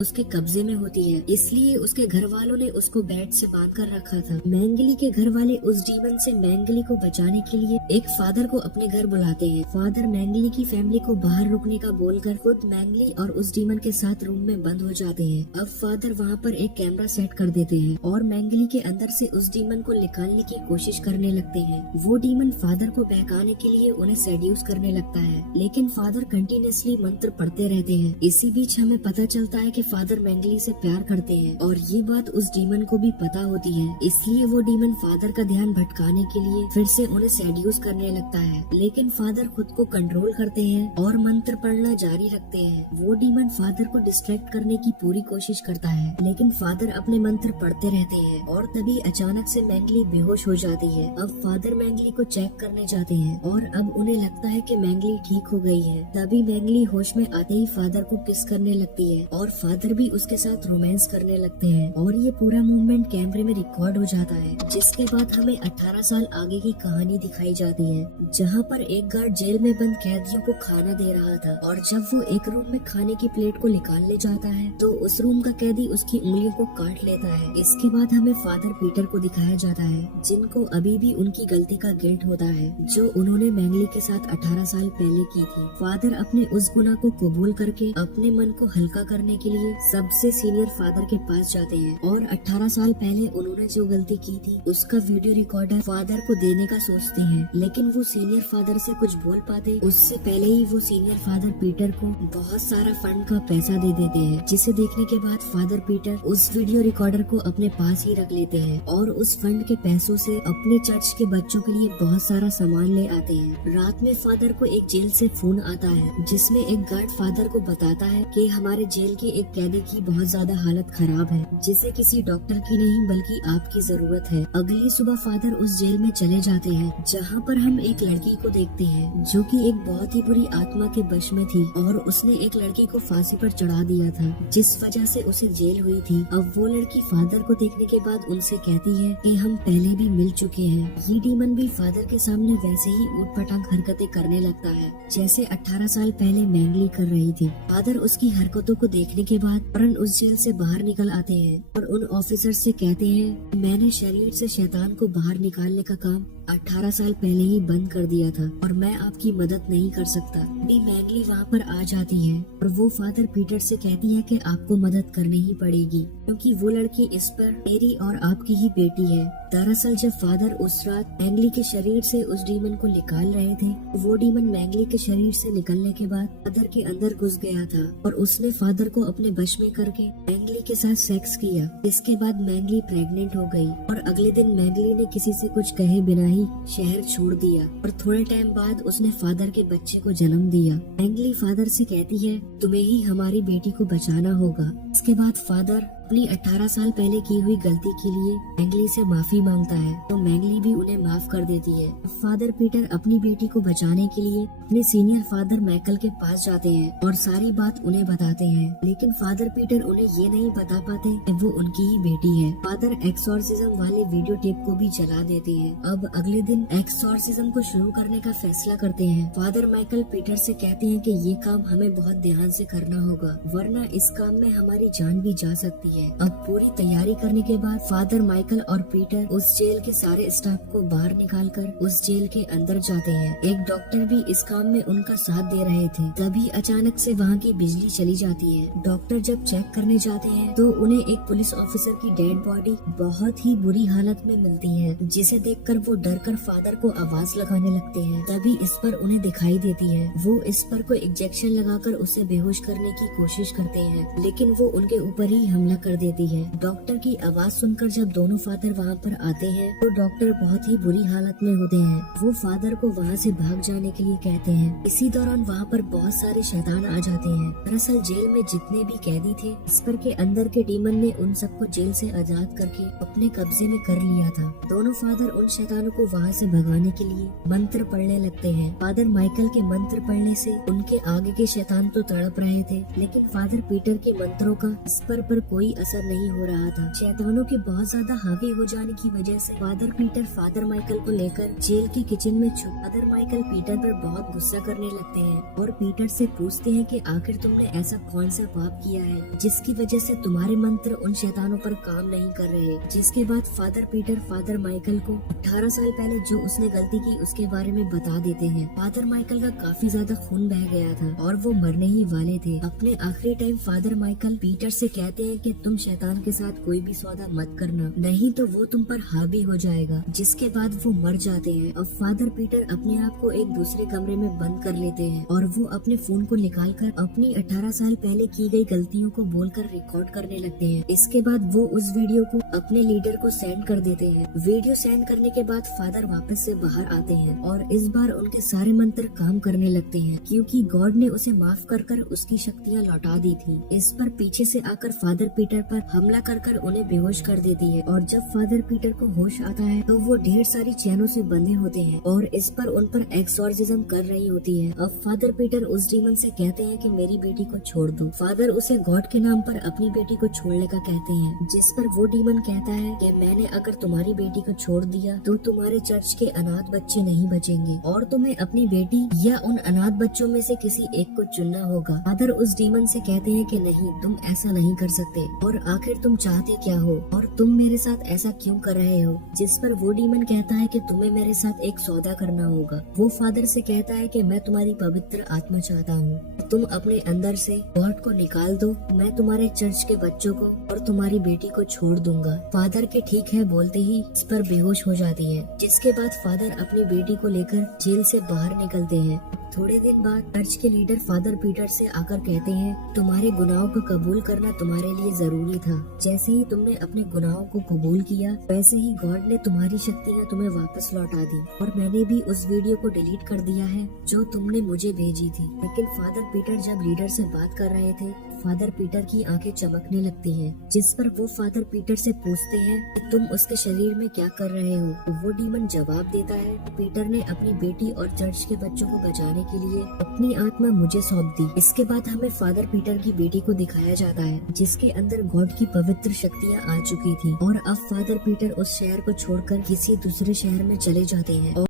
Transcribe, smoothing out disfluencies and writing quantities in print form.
उसके कब्जे में होती है, इसलिए उसके घर वालों ने उसको बेड से बांध कर रखा था। मैंगली के घर वाले उस डीमन से मैंगली को बचाने के लिए एक फादर को अपने घर बुलाते हैं। फादर मैंगली की फैमिली को बाहर रुकने का बोलकर खुद मैंगली और उस डीमन के साथ रूम में बंद हो जाते हैं। अब फादर वहाँ पर एक कैमरा सेट कर देते हैं और मैंगली के अंदर से उस डीमन को निकालने की कोशिश करने लगते हैं। वो डीमन फादर को बहकाने के लिए उन्हें सेड्यूस करने लगता है, लेकिन फादर कंटिन्यूअसली मंत्र पढ़ते रहते हैं। इसी बीच हमें पता चलता है कि फादर मैंगली से प्यार करते हैं और ये बात उस डीमन को भी पता होती है, इसलिए वो डीमन फादर का ध्यान भटकाने के लिए फिर से उन्हें सेड्यूस करने लगता है। लेकिन फादर खुद को कंट्रोल करते हैं और मंत्र पढ़ना जारी रखते हैं। वो डीमन फादर को डिस्ट्रैक्ट करने की पूरी कोशिश करता है, लेकिन फादर अपने मंत्र पढ़ते रहते हैं और तभी अचानक से मैंगली बेहोश हो जाती है। अब फादर मैंगली को चेक करने जाते हैं और अब उन्हें लगता है कि मैंगली ठीक हो गई है। तभी मैंगली होश में आते ही फादर को किस करने लगती है और फादर भी उसके साथ रोमांस करने लगते हैं और ये पूरा मूवमेंट कैमरे में रिकॉर्ड हो जाता है। जिसके बाद हमें 18 साल आगे की कहानी दिखाई जाती है, जहाँ पर एक गार्ड जेल में बंद कैदियों को खाना दे रहा था और जब वो एक रूम में खाने की प्लेट को निकालने जाता है तो उस रूम का कैदी उसकी उंगलियों को काट लेता है। इसके बाद हमें फादर पीटर को दिखाया जाता है, जिनको अभी भी उनकी गलती का गिल्ट होता है जो उन्होंने मैंगली के साथ 18 साल पहले की थी। फादर अपने उस गुनाह को कबूल करके अपने मन को हल्का करने के लिए सबसे सीनियर फादर के पास जाते हैं और 18 साल पहले उन्होंने जो गलती की थी उसका वीडियो रिकॉर्डर फादर को देने का सोचते हैं, लेकिन वो सीनियर फादर से कुछ बोल पाते उससे पहले ही वो सीनियर फादर पीटर को बहुत सारा फंड का पैसा दे देते हैं, जिसे देखने के बाद फादर पीटर उस वीडियो रिकॉर्डर को अपने पास ही रख लेते हैं और उस फंड के पैसों से अपने चर्च के बच्चों के लिए बहुत सारा सामान ले आते हैं। रात में फादर को एक जेल से फोन आता है, जिसमें एक गार्ड फादर को बताता है कि हमारे जेल के एक कैदी की बहुत ज्यादा हालत खराब है, जिसे किसी डॉक्टर की नहीं बल्कि आपकी जरूरत है। अगली सुबह फादर उस जेल में चले जाते हैं, जहाँ पर हम एक लड़की को देखते हैं जो कि एक बहुत ही बुरी आत्मा के वश में थी और उसने एक लड़की को फांसी पर चढ़ा दिया था, जिस वजह से उसे जेल हुई थी। अब वो लड़की फादर को देखने के बाद उनसे कहती है कि हम पहले भी मिल चुके हैं। ये डीमन भी फादर के सामने वैसे ही ऊटपटांग हरकतें करने लगता है जैसे 18 साल पहले मैंगली कर रही थी। फादर उसकी हरकतों को देखने के बाद फौरन उस जेल से बाहर निकल आते हैं और उन ऑफिसर से कहते हैं मैंने शरीर से शैतान को बाहर निकालने का काम 18 साल पहले ही बंद कर दिया था और मैं आपकी मदद नहीं कर सकता। मैंगली वहाँ पर आ जाती है और वो फादर पीटर से कहती है कि आपको मदद करनी ही पड़ेगी क्योंकि वो लड़की इस पर मेरी और आपकी ही बेटी है। दरअसल जब फादर उस रात मैंगली के शरीर से उस डीमन को निकाल रहे थे, वो डीमन मैंगली के शरीर से निकलने के बाद फादर के अंदर घुस गया था और उसने फादर को अपने वश में करके मैंगली के साथ सेक्स किया। इसके बाद मैंगली प्रेग्नेंट हो गई और अगले दिन मैंगली ने किसी से कुछ कहे बिना ही शहर छोड़ दिया और थोड़े टाइम बाद उसने फादर के बच्चे को जन्म दिया। मैंगली फादर से कहती है तुम्हें ही हमारी बेटी को बचाना होगा। इसके बाद फादर अपनी 18 साल पहले की हुई गलती के लिए मैंगली से माफी मांगता है तो मैंगली भी उन्हें माफ कर देती है। फादर पीटर अपनी बेटी को बचाने के लिए अपने सीनियर फादर माइकल के पास जाते हैं और सारी बात उन्हें बताते हैं, लेकिन फादर पीटर उन्हें ये नहीं बता पाते कि वो उनकी ही बेटी है। फादर एक्सॉर्सिज्म वाले वीडियो टेप को भी जला देते हैं। अब अगले दिन एक्सॉर्सिज्म को शुरू करने का फैसला करते हैं। फादर माइकल पीटर से कहते हैं कि ये काम हमें बहुत ध्यान से करना होगा वरना इस काम में हमारी जान भी जा सकती है। अब पूरी तैयारी करने के बाद फादर माइकल और पीटर उस जेल के सारे स्टाफ को बाहर निकालकर उस जेल के अंदर जाते हैं। एक डॉक्टर भी इस काम में उनका साथ दे रहे थे। तभी अचानक से वहाँ की बिजली चली जाती है। डॉक्टर जब चेक करने जाते हैं तो उन्हें एक पुलिस ऑफिसर की डेड बॉडी बहुत ही बुरी हालत में मिलती है, जिसे देखकर वो डरकर फादर को आवाज लगाने लगते हैं। तभी इस पर उन्हें दिखाई देती है। वो इस पर कोई इंजेक्शन लगाकर उसे बेहोश करने की कोशिश करते हैं, लेकिन वो उनके ऊपर ही हमला कर देती है। डॉक्टर की आवाज सुनकर जब दोनों फादर वहाँ पर आते हैं तो डॉक्टर बहुत ही बुरी हालत में होते हैं। वो फादर को वहाँ से भाग जाने के लिए कहते हैं। इसी दौरान वहाँ पर बहुत सारे शैतान आ जाते हैं। दरअसल जेल में जितने भी कैदी थे, इस पर के अंदर के डीमन ने उन सबको जेल से आजाद करके अपने कब्जे में कर लिया था। दोनों फादर उन शैतानों को वहाँ से भगाने के लिए मंत्र पढ़ने लगते हैं। फादर माइकल के मंत्र पढ़ने से उनके आगे के शैतान तो तड़प रहे थे, लेकिन फादर पीटर के मंत्रों का इस पर कोई असर नहीं हो रहा था। शैतानों के बहुत ज्यादा हावी हो जाने की वजह से फादर पीटर फादर माइकल को लेकर जेल के किचन में फादर माइकल पीटर पर बहुत गुस्सा करने लगते हैं और पीटर से पूछते हैं कि आखिर तुमने ऐसा कौन सा पाप किया है जिसकी वजह से तुम्हारे मंत्र उन शैतानों पर काम नहीं कर रहे। जिसके बाद फादर पीटर फादर माइकल को 18 साल पहले जो उसने गलती की उसके बारे में बता देते हैं। फादर माइकल का काफी ज्यादा खून बह गया था और वो मरने ही वाले थे। अपने आखिरी टाइम फादर माइकल पीटर से कहते हैं कि तुम शैतान के साथ कोई भी सौदा मत करना, नहीं तो वो तुम पर हावी हो जाएगा। जिसके बाद वो मर जाते हैं। अब फादर पीटर अपने आप को एक दूसरे कमरे में बंद कर लेते हैं और वो अपने फोन को निकालकर अपनी 18 साल पहले की गई गलतियों को बोलकर रिकॉर्ड करने लगते हैं। इसके बाद वो उस वीडियो को अपने लीडर को सेंड कर देते हैं। वीडियो सेंड करने के बाद फादर वापस से बाहर आते हैं और इस बार उनके सारे मंत्र काम करने लगते हैं क्योंकि गॉड ने उसे माफ कर उसकी शक्तियाँ लौटा दी थी। इस पर पीछे से आकर फादर पीटर पर हमला कर उन्हें बेहोश कर देती है और जब फादर पीटर को होश आता है तो वो ढेर सारी चैनों से बंधे होते हैं और इस पर उन पर एक्सॉर्सिज्म कर रही होती है। अब फादर पीटर उस डीमन से कहते हैं कि मेरी बेटी को छोड़ दो। फादर उसे गॉड के नाम पर अपनी बेटी को छोड़ने का कहते हैं, जिस पर वो डीमन कहता है कि मैंने अगर तुम्हारी बेटी को छोड़ दिया तो तुम्हारे चर्च के अनाथ बच्चे नहीं बचेंगे और तुम्हें अपनी बेटी या उन अनाथ बच्चों में से किसी एक को चुनना होगा। फादर उस डीमन से कहते हैं कि नहीं, तुम ऐसा नहीं कर सकते और आखिर तुम चाहते क्या हो और तुम मेरे साथ ऐसा क्यों कर रहे हो। जिस पर वो डीमन कहता है कि तुम्हें मेरे साथ एक सौदा करना होगा। वो फादर से कहता है कि मैं तुम्हारी पवित्र आत्मा चाहता हूँ, तुम अपने अंदर से गॉड को निकाल दो, मैं तुम्हारे चर्च के बच्चों को और तुम्हारी बेटी को छोड़ दूंगा। फादर के ठीक है बोलते ही इस पर बेहोश हो जाती है। जिसके बाद फादर अपनी बेटी को लेकर जेल से बाहर निकलते हैं। थोड़े दिन बाद चर्च के लीडर फादर पीटर से आकर कहते हैं तुम्हारे गुनाहों को कबूल करना तुम्हारे लिए जरूरी था। जैसे ही तुमने अपने गुनाहों को कबूल किया वैसे ही गॉड ने तुम्हारी शक्तियाँ तुम्हें वापस लौटा दी और मैंने भी उस वीडियो को डिलीट कर दिया है जो तुमने मुझे भेजी थी। लेकिन फादर पीटर जब लीडर से बात कर रहे थे फादर पीटर की आंखें चमकने लगती हैं। जिस पर वो फादर पीटर से पूछते हैं कि तुम उसके शरीर में क्या कर रहे हो। वो डीमन जवाब देता है पीटर ने अपनी बेटी और चर्च के बच्चों को बचाने के लिए अपनी आत्मा मुझे सौंप दी। इसके बाद हमें फादर पीटर की बेटी को दिखाया जाता है जिसके अंदर गॉड की पवित्र शक्तियाँ आ चुकी थी और अब फादर पीटर उस शहर को छोड़कर किसी दूसरे शहर में चले जाते हैं।